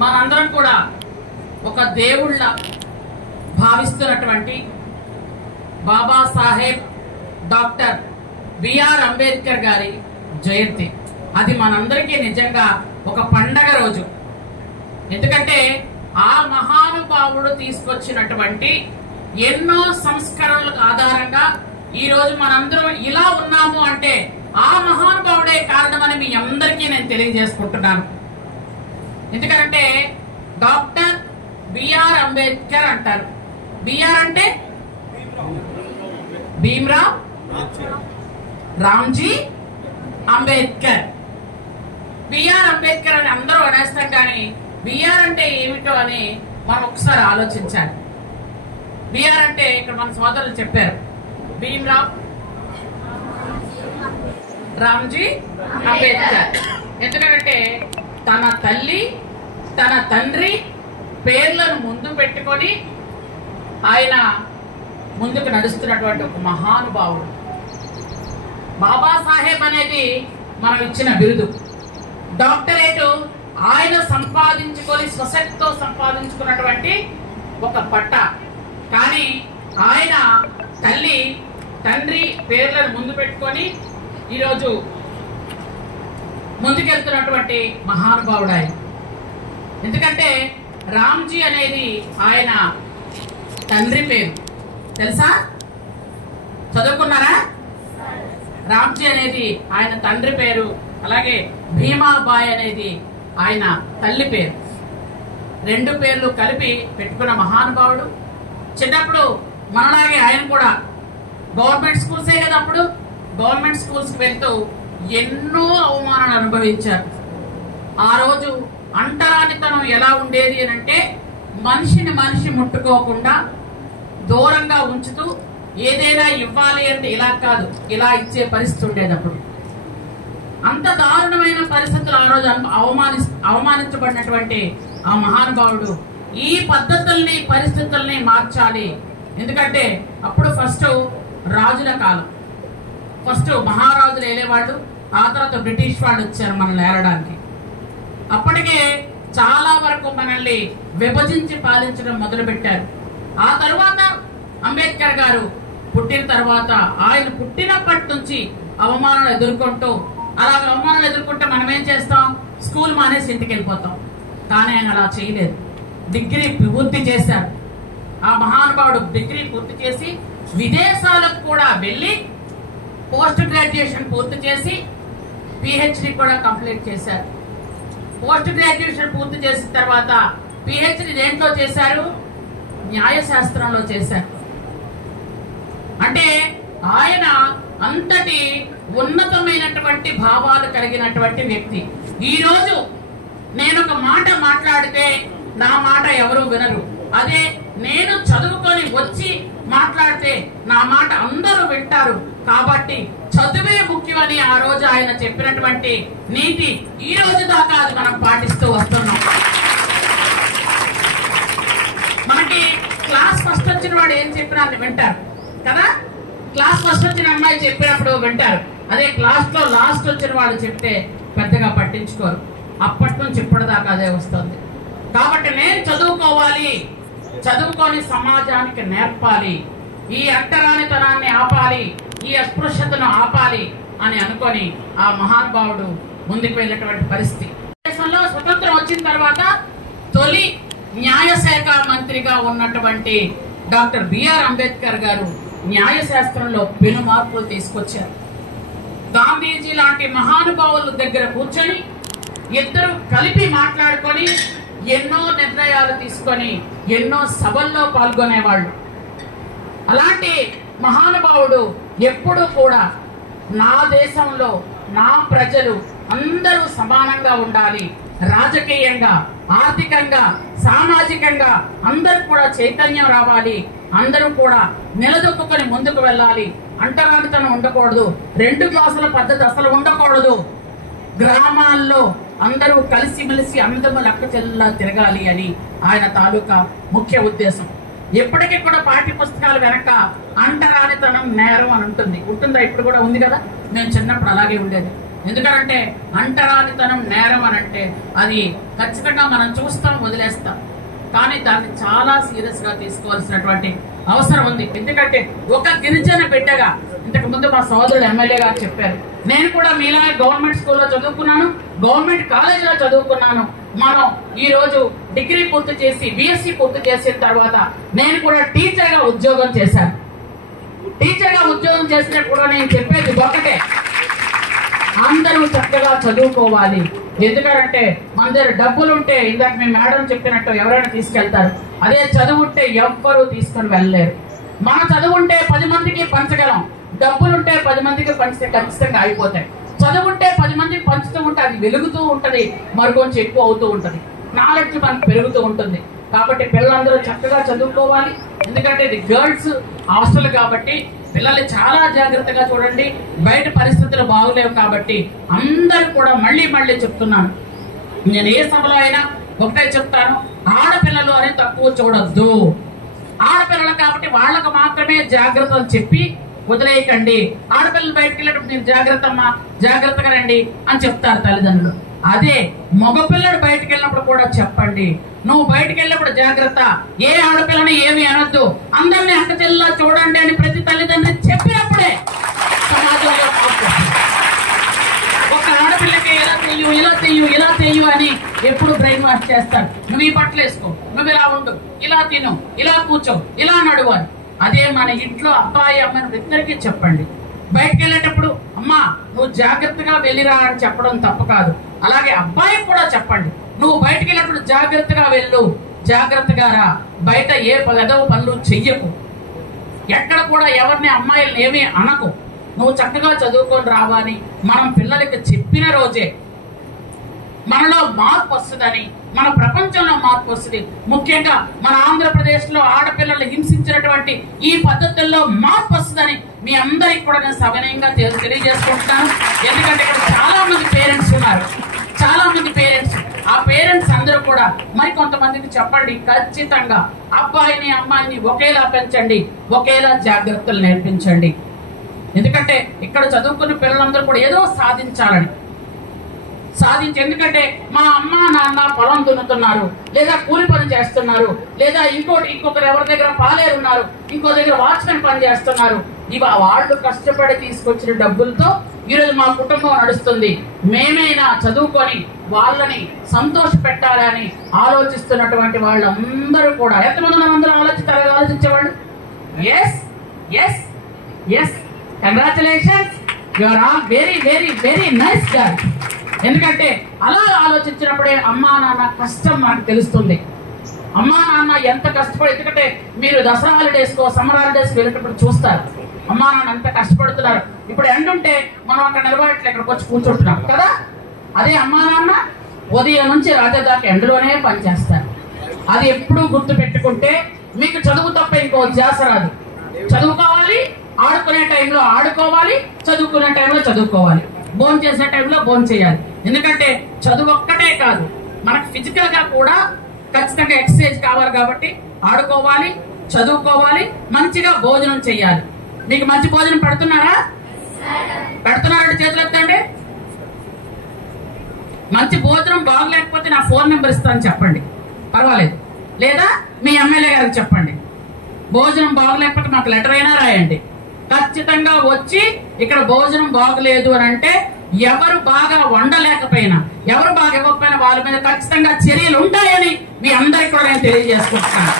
మనందరం కూడా ఒక దేవుళ్ళ భావిస్తున్నటువంటి బాబాసాహెబ్ డాక్టర్ బిఆర్ అంబేద్కర్ గారి జయంతి. అది మనందరికీ నిజంగా ఒక పండగ రోజు. ఎందుకంటే ఆ మహానుభావుడు తీసుకొచ్చినటువంటి ఎన్నో సంస్కరణల ఆధారంగా ఈ రోజు మనందరం ఇలా ఉన్నాము అంటే ఆ మహానుభావుడే కారణమని మీ అందరికీ నేను తెలియజేసుకుంటున్నాను. ఎందుకంటే డాక్టర్ బిఆర్ అంబేద్కర్ అంటారు. బిఆర్ అంటే భీమ్రావ్ రామ్జీ అంబేద్కర్. బిఆర్ అంబేద్కర్ అని అందరూ అనేస్తాం, కానీ బిఆర్ అంటే ఏమిటో అని మనం ఒకసారి ఆలోచించాలి. బిఆర్ అంటే ఇక్కడ మన సోదరులు చెప్పారు, భీమ్రావ్ రామ్జీ అంబేద్కర్. ఎందుకంటే తన తల్లి తన తండ్రి పేర్లను ముందు పెట్టుకొని ఆయన ముందుకు నడుస్తున్నటువంటి ఒక మహానుభావుడు. బాబాసాహెబ్ అనేది మనం ఇచ్చిన బిరుదు. డాక్టరేట్ ఆయన సంపాదించుకొని స్వశక్తితో సంపాదించుకున్నటువంటి ఒక పట్ట. కానీ ఆయన తల్లి తండ్రి పేర్లను ముందు పెట్టుకొని ఈరోజు ముందుకెళ్తున్నటువంటి మహానుభావుడు ఆయన. ఎందుకంటే రామ్జీ అనేది ఆయన తండ్రి పేరు. తెలుసా? చదువుకున్నారా? రామ్జీ అనేది ఆయన తండ్రి పేరు. అలాగే భీమాబాయ్ అనేది ఆయన తల్లి పేరు. రెండు పేర్లు కలిపి పెట్టుకున్న మహానుభావుడు. చిన్నప్పుడు మనలాగే ఆయన కూడా గవర్నమెంట్ స్కూల్సే కదా, అప్పుడు గవర్నమెంట్ స్కూల్స్కి వెళ్తూ ఎన్నో అవమానాలు అనుభవించారు. ఆ రోజు అంటరానితనం ఎలా ఉండేది అని అంటే మనిషిని మనిషి ముట్టుకోకుండా దూరంగా ఉంచుతూ ఏదైనా ఇవ్వాలి అంటే ఇలా కాదు ఇలా ఇచ్చే పరిస్థితి ఉండేటప్పుడు. అంత దారుణమైన పరిస్థితులు ఆ రోజు అవమానించబడినటువంటి ఆ మహానుభావుడు ఈ పద్ధతుల్ని పరిస్థితుల్ని మార్చాలి. ఎందుకంటే అప్పుడు ఫస్ట్ రాజుల కాలం, ఫస్ట్ మహారాజులు వెళ్ళేవాళ్ళు, ఆ తర్వాత బ్రిటిష్ వాళ్ళు వచ్చారు మనల్ని ఏలడానికి. అప్పటికే చాలా వరకు మనల్ని విభజించి పాలించడం మొదలు పెట్టారు. ఆ తర్వాత అంబేద్కర్ గారు పుట్టిన తర్వాత ఆయన పుట్టినప్పటి నుంచి అవమానాలు ఎదుర్కొంటూ, అలా అవమానాలు ఎదుర్కొంటే మనం ఏం చేస్తాం? స్కూల్ మానేసి ఇంటికి వెళ్ళిపోతాం. కానీ ఆయన అలా చేయలేదు. డిగ్రీ పూర్తి చేశారు. ఆ మహానుభావుడు డిగ్రీ పూర్తి చేసి విదేశాలకు కూడా వెళ్ళి పోస్ట్ గ్రాడ్యుయేషన్ పూర్తి చేసి పిహెచ్డి కూడా కంప్లీట్ చేశారు. పోస్ట్ గ్రాడ్యుయేషన్ పూర్తి చేసిన తర్వాత పిహెచ్డి దేంట్లో చేశారు? న్యాయశాస్త్రంలో చేశారు. అంటే ఆయన అంతటి ఉన్నతమైనటువంటి భావాలు కలిగినటువంటి వ్యక్తి. ఈరోజు నేను ఒక మాట మాట్లాడితే నా మాట ఎవరు వినరు. అదే నేను చదువుకొని వచ్చి మాట్లాడితే నా మాట అందరూ వింటారు. కాబట్టి చదువే ముఖ్యమని ఆ రోజు ఆయన చెప్పినటువంటి నీతి ఈ రోజు దాకా అది మనం పాటిస్తూ వస్తున్నాం. మనకి క్లాస్ ఫస్ట్ వచ్చిన వాడు ఏం చెప్పినా వింటారు కదా. క్లాస్ ఫస్ట్ వచ్చిన అమ్మాయి చెప్పినప్పుడు వింటారు. అదే క్లాస్ లో లాస్ట్ వచ్చిన వాళ్ళు చెప్తే పెద్దగా పట్టించుకోరు. అప్పటి నుంచి ఇప్పటిదాకా అదే వస్తుంది. కాబట్టి నేను చదువుకోవాలి, చదువుకొని సమాజానికి నేర్పాలి, ఈ అంటరానితనాన్ని ఆపాలి, ఈ అస్పృశ్యతను ఆపాలి అని అనుకొని ఆ మహానుభావుడు ముందుకు వెళ్ళినటువంటి పరిస్థితి. దేశంలో స్వతంత్రం వచ్చిన తర్వాత తొలి న్యాయశాఖ మంత్రిగా ఉన్నటువంటి డాక్టర్ బిఆర్ అంబేద్కర్ గారు న్యాయశాస్త్రంలో పెను మార్పులు తీసుకొచ్చారు. గాంధీజీ లాంటి మహానుభావుల దగ్గర కూర్చొని ఇద్దరు కలిపి మాట్లాడుకొని ఎన్నో నిర్ణయాలు తీసుకొని ఎన్నో సభల్లో పాల్గొనేవాళ్ళు. అలాంటి మహానుభావుడు ఎప్పుడూ కూడా నా దేశంలో నా ప్రజలు అందరూ సమానంగా ఉండాలి, రాజకీయంగా, ఆర్థికంగా, సామాజికంగా అందరూ కూడా చైతన్యం రావాలి, అందరూ కూడా నిలదొక్కుని ముందుకు వెళ్ళాలి, అంటరానితనం ఉండకూడదు, 2 క్లాసుల పద్ధతి అసలు ఉండకూడదు, గ్రామాల్లో అందరూ కలిసిమెలిసి అందరూ లెక్క చెల్లా తిరగాలి అని ఆయన తాలూకా ముఖ్య ఉద్దేశం. ఎప్పటికీ కూడా పాఠ్య పుస్తకాలు వెనక అంటరానితనం నేరం అని ఉంటుందా? ఇప్పుడు కూడా ఉంది కదా. మేము చిన్నప్పుడు అలాగే ఉండేది. ఎందుకంటే అంటరానితనం నేరం అని అంటే అది ఖచ్చితంగా మనం చూస్తాం, వదిలేస్తాం. కానీ దాన్ని చాలా సీరియస్ గా తీసుకోవాల్సినటువంటి అవసరం ఉంది. ఎందుకంటే ఒక గిరిజన బిడ్డగా, ఇంతకు ముందు మా సోదరుడు ఎమ్మెల్యే గారు చెప్పారు, నేను కూడా మీలాగే గవర్నమెంట్ స్కూల్లో చదువుకున్నాను, గవర్నమెంట్ కాలేజీలో చదువుకున్నాను. మనం ఈ రోజు డిగ్రీ పూర్తి చేసి బిఎస్సి పూర్తి చేసిన తర్వాత నేను కూడా టీచర్ గా ఉద్యోగం చేశాను. టీచర్ గా ఉద్యోగం చేసినప్పుడు కూడా నేను చెప్పేది ఒకటే, అందరూ చక్కగా చదువుకోవాలి. ఎందుకంటే మన దగ్గర డబ్బులుంటే, ఇందాక మీ మేడం చెప్పినట్టు ఎవరైనా తీసుకెళ్తారు, అదే చదువుంటే ఎవ్వరూ తీసుకొని వెళ్ళలేరు. మన చదువుంటే 10 మందికి పంచగలం, డబ్బులుంటే 10 మందికి పంచితే ఖచ్చితంగా అయిపోతాయి. చదువుంటే 10 మందికి పంచుతూ ఉంటే అది వెలుగుతూ ఉంటది, మరి కొంచెం ఎక్కువ అవుతూ ఉంటది, నాలెడ్జ్ మనకు పెరుగుతూ ఉంటుంది. కాబట్టి పిల్లలందరూ చక్కగా చదువుకోవాలి. ఎందుకంటే ఇది గర్ల్స్ హాస్టల్ కాబట్టి పిల్లల్ని చాలా జాగ్రత్తగా చూడండి. బయట పరిస్థితులు బాగులేవు కాబట్టి అందరూ కూడా మళ్ళీ చెప్తున్నాను, నేను ఏ సభలో అయినా ఒకటే చెప్తాను, ఆడపిల్లలు అని తక్కువ చూడొద్దు. ఆడపిల్లలు కాబట్టి వాళ్ళకు మాత్రమే జాగ్రత్తలు చెప్పి వదిలేయకండి. ఆడపిల్లలు బయటకు వెళ్ళేటప్పుడు మీరు జాగ్రత్తమ్మా, జాగ్రత్తగా రండి అని చెప్తారు తల్లిదండ్రులు. అదే మగపిల్లడు బయటకు వెళ్ళినప్పుడు కూడా చెప్పండి, నువ్వు బయటకు వెళ్ళినప్పుడు జాగ్రత్త, ఏ ఆడపిల్లని ఏమి అనొద్దు, అందరినీ అక్క చెల్లిలా చూడండి అని ప్రతి తల్లిదండ్రి చెప్పినప్పుడే సమాజంలో ఒక ఆడపిల్లకి ఇలా చెయ్యు అని ఎప్పుడు బ్రెయిన్ వాష్ చేస్తారు. నువ్వు ఈ బట్టలు వేసుకో, నువ్వు ఇలా ఉండు, ఇలా తిను, ఇలా కూర్చో, ఇలా నడువాలి. అదే మన ఇంట్లో అబ్బాయి అమ్మాయి ఇద్దరికి చెప్పండి. బయటకు వెళ్ళేటప్పుడు అమ్మా నువ్వు జాగ్రత్తగా వెళ్ళిరా అని చెప్పడం తప్పు కాదు. అలాగే అబ్బాయికి కూడా చెప్పండి, నువ్వు బయటకు వెళ్ళినప్పుడు జాగ్రత్తగా వెళ్ళు, జాగ్రత్తగా రా, బయట ఏ పదవ పనులు చెయ్యకు, ఎక్కడ కూడా ఎవరిని అమ్మాయిలను ఏమీ అనకు, నువ్వు చక్కగా చదువుకొని రావాలి. మనం పిల్లలకి చెప్పిన రోజే మనలో మార్పు వస్తుందని, మన ప్రపంచంలో మార్పు వస్తుంది. ముఖ్యంగా మన ఆంధ్రప్రదేశ్ లో ఆడపిల్లలు హింసించినటువంటి ఈ పద్ధతుల్లో మార్పు వస్తుందని మీ అందరికి కూడా నేను సవినయంగా తెలియజేసుకుంటున్నాను. ఎందుకంటే ఇక్కడ చాలా మంది పేరెంట్స్ ఉన్నారు, చాలా మంది పేరెంట్స్. ఆ పేరెంట్స్ అందరూ కూడా మరి కొంతమందికి చెప్పండి, ఖచ్చితంగా అబ్బాయిని అమ్మాయిని ఒకేలా పెంచండి, ఒకేలా జాగ్రత్తలు నేర్పించండి. ఎందుకంటే ఇక్కడ చదువుకున్న పిల్లలందరూ కూడా ఏదో ఎందుకంటే మా అమ్మ నాన్న పొలం దున్నుతున్నారు, లేదా కూలి పని చేస్తున్నారు, లేదా ఇంకొకరు ఎవరి దగ్గర పాలేరున్నారు, ఇంకో దగ్గర వాచ్మెన్ పని చేస్తున్నారు. ఇవి వాళ్ళు కష్టపడి తీసుకొచ్చిన డబ్బులతో ఈరోజు మా కుటుంబం నడుస్తుంది. మేమైనా చదువుకొని వాళ్ళని సంతోష పెట్టాలని ఆలోచిస్తున్నటువంటి వాళ్ళందరూ కూడా ఎంతమంది మనందరూ ఆలోచించేవాళ్ళు? Yes yes yes congratulations, you are all very very very nice girl. ఎందుకంటే అలా ఆలోచించినప్పుడే అమ్మా నాన్న కష్టం మనకు తెలుస్తుంది. అమ్మా నాన్న ఎంత కష్టపడి, ఎందుకంటే మీరు దసరా హాలిడేస్కో సమ్మర్ హాలిడేస్కి వెళ్ళేటప్పుడు చూస్తారు అమ్మా నాన్న ఎంత కష్టపడుతున్నారు. ఇప్పుడు ఎండ ఉంటే మనం అక్కడ నిలబడట్లే, ఇక్కడికి వచ్చి కూర్చుంటున్నాం కదా. అదే అమ్మా నాన్న ఉదయం నుంచి రాత్రి దాకా ఎండలోనే పనిచేస్తారు. అది ఎప్పుడూ గుర్తు పెట్టుకుంటే మీకు చదువు తప్ప ఇంకో ధ్యాస రాదు. చదువుకోవాలి, ఆడుకునే టైంలో ఆడుకోవాలి, చదువుకునే టైంలో చదువుకోవాలి, భోజనం చేసే టైంలో భోజనం చేయాలి. ఎందుకంటే చదువు ఒక్కటే కాదు, మనకు ఫిజికల్ గా కూడా ఖచ్చితంగా ఎక్సర్సైజ్ కావాలి. కాబట్టి ఆడుకోవాలి, చదువుకోవాలి, మంచిగా భోజనం చేయాలి. మీకు మంచి భోజనం పెడుతున్నారా? పెడుతున్నారంటే చేతులు ఎత్తండి. మంచి భోజనం బాగలేకపోతే నా ఫోన్ నెంబర్ ఇస్తాను చెప్పండి, పర్వాలేదు. లేదా మీ ఎమ్మెల్యే గారికి చెప్పండి. భోజనం బాగలేకపోతే మాకు లెటర్ అయినా రాయండి. ఖచ్చితంగా వచ్చి ఇక్కడ భోజనం బాగలేదు అని అంటే ఎవరు బాగా వండలేకపోయినా, ఎవరు బాగా ఇవ్వకపోయినా వాళ్ళ మీద ఖచ్చితంగా చర్యలు ఉంటాయని మీ అందరికి కూడా నేను తెలియజేసుకుంటున్నాను.